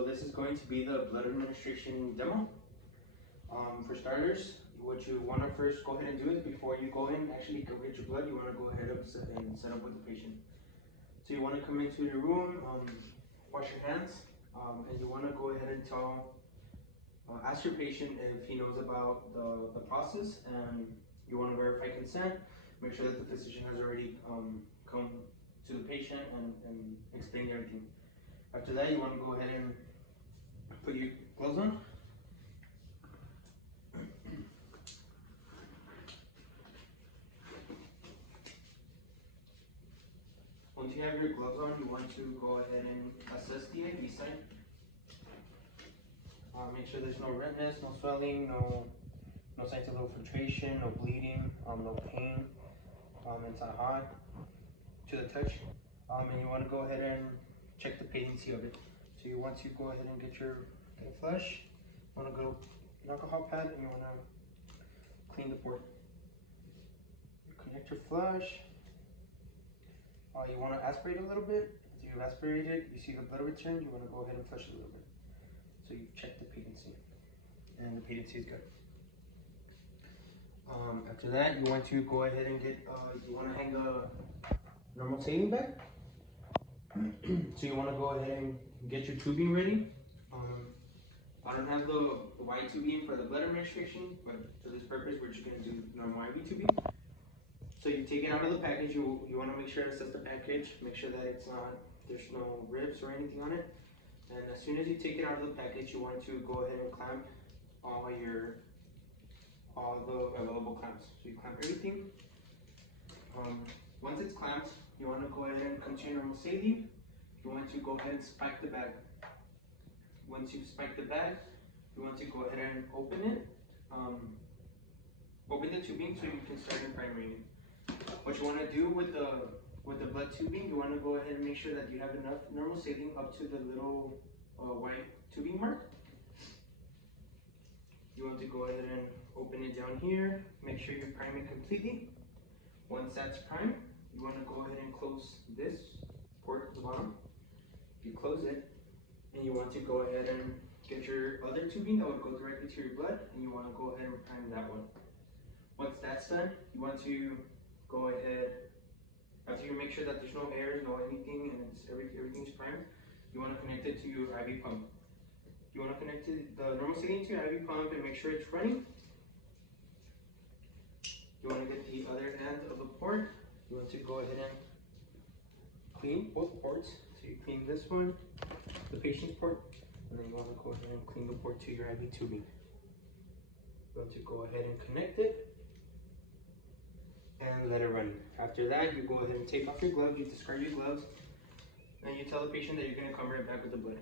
So this is going to be the blood administration demo. For starters, what you want to first go ahead and do is before you go in, actually go get your blood, you want to go ahead and set up with the patient. So you want to come into your room, wash your hands, and you want to go ahead and ask your patient if he knows about the process, and you want to verify consent. Make sure that the physician has already come to the patient and explained everything. After that, you want to go ahead and put your gloves on. Once you have your gloves on, you want to go ahead and assess the IV site. Make sure there's no redness, no swelling, no signs of infiltration, no bleeding, no pain. It's not hot to the touch. And you want to go ahead and check the patency of it. So you want to go ahead and get a flush. You want to go an alcohol pad and you want to clean the port. You connect your flush. You want to aspirate a little bit. After you've aspirated, you see the blood return, you want to go ahead and flush a little bit. So you check the patency, and the patency is good. After that, you want to go ahead and you want to hang a normal saline bag. So you want to go ahead and get your tubing ready. I don't have the wide tubing for the blood administration, but for this purpose, we're just going to do normal IV tubing. So you take it out of the package. You want to make sure to assess the package, make sure that there's no ribs or anything on it. And as soon as you take it out of the package, you want to go ahead and clamp all the available clamps. So you clamp everything. Once it's clamped, you want to go ahead and come to your normal saline. You want to go ahead and spike the bag. Once you spike the bag, you want to go ahead and open it. Open the tubing so you can start priming it. What you want to do with the blood tubing, you want to go ahead and make sure that you have enough normal saline up to the little white tubing mark. You want to go ahead and open it down here. Make sure you prime it completely. Once that's primed, you want to go ahead and close this port at the bottom. You close it, and you want to go ahead and get your other tubing that would go directly to your blood, and you want to go ahead and prime that one. Once that's done, you want to go ahead, after you make sure that there's no airs, no anything, and everything's primed, you want to connect it to your IV pump. You want to connect the normal saline to your IV pump and make sure it's running. You want to get the other end of the port. You want to go ahead and clean both ports. So you clean this one, the patient's port, and then you want to go ahead and clean the port to your IV tubing. You want to go ahead and connect it and let it run. After that, you go ahead and take off your gloves, you discard your gloves, and you tell the patient that you're going to cover it back with the blood.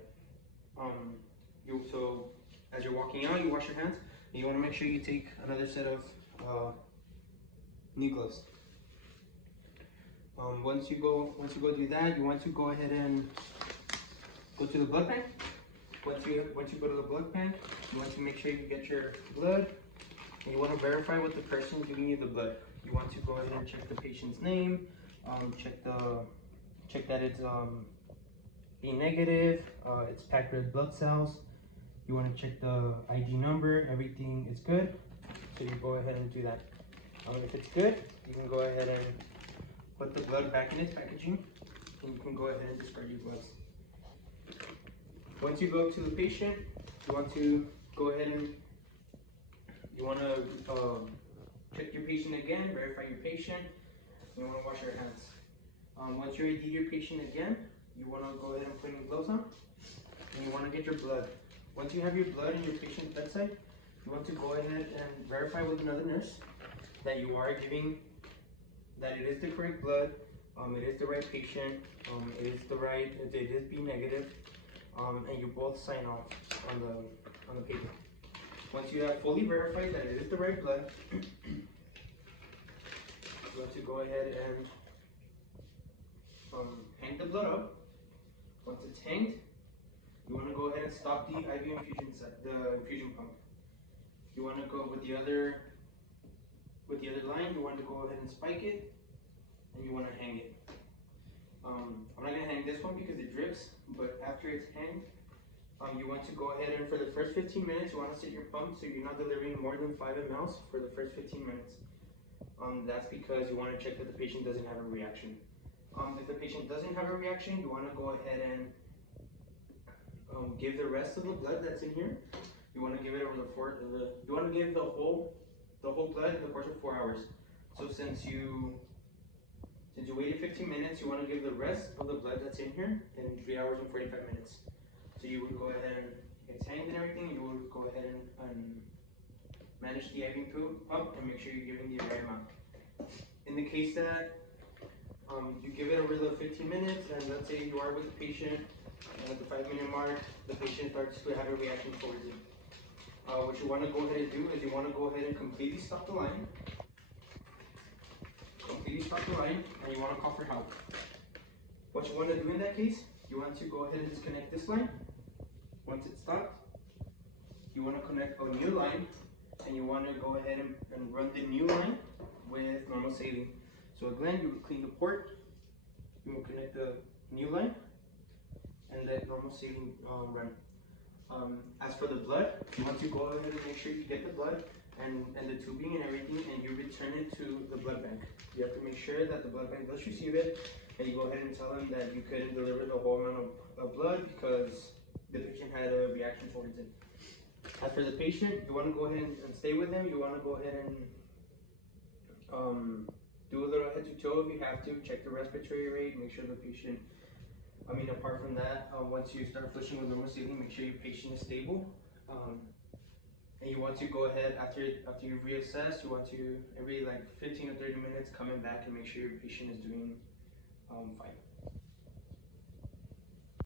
So as you're walking out, you wash your hands, and you want to make sure you take another set of knee gloves. Once you go do that, you want to go ahead and go to the blood bank. Once you go to the blood bank, you want to make sure you get your blood, and you want to verify with the person giving you the blood. You want to go ahead and check the patient's name, check that it's B negative, it's packed red blood cells. You want to check the ID number, everything is good. So you go ahead and do that. If it's good, you can go ahead and put the blood back in its packaging, and you can go ahead and discard your gloves. Once you go to the patient, you want to go ahead and check your patient again, verify your patient. You want to wash your hands. Once you ID your patient again, you want to go ahead and put your gloves on, and you want to get your blood. Once you have your blood in your patient's bedside, you want to go ahead and verify with another nurse that you are giving, that it is the correct blood, it is the right patient, it is B negative, and you both sign off on the paper. Once you have fully verified that it is the right blood, you want to go ahead and hang the blood up. Once it's hanged, you want to go ahead and stop the IV infusion infusion pump. You want to go with the other line. You want to go ahead and spike it, and you want to hang it. I'm not going to hang this one because it drips, but after it's hanged, You want to go ahead and for the first 15 minutes, you want to set your pump so you're not delivering more than 5 mLs for the first 15 minutes. That's because you want to check that the patient doesn't have a reaction. If the patient doesn't have a reaction, you want to go ahead and give the rest of the blood that's in here. You want to give it over you want to give the whole blood in the course of 4 hours. So since you waited 15 minutes, you want to give the rest of the blood that's in here in 3 hours and 45 minutes. So you would go ahead and it's hanged and everything. You would go ahead and manage the IV pump and make sure you're giving the right amount. In the case that you give it over the 15 minutes, and let's say you are with the patient, and at the 5-minute mark, the patient starts to have a reaction towards it. What you want to go ahead and do is you want to go ahead and completely stop the line. And you want to call for help. What you want to do in that case, you want to go ahead and disconnect this line. Once it's stopped, you want to connect a new line, and you want to go ahead and run the new line with normal saline. So again, you would clean the port, you will connect the new line, and let normal saline run. As for the blood, you want to go ahead and make sure you get the blood and the tubing and everything, and you return it to the blood bank. You have to make sure that the blood bank does receive it, and you go ahead and tell them that you couldn't deliver the whole amount of blood because the patient had a reaction towards it. As for the patient, you want to go ahead and stay with them. You want to go ahead and do a little head to toe if you have to. Check the respiratory rate. Make sure the patient. Apart from that, once you start flushing with normal saline, make sure your patient is stable. And you want to go ahead after you've reassessed. You want to every like 15 or 30 minutes coming back and make sure your patient is doing fine.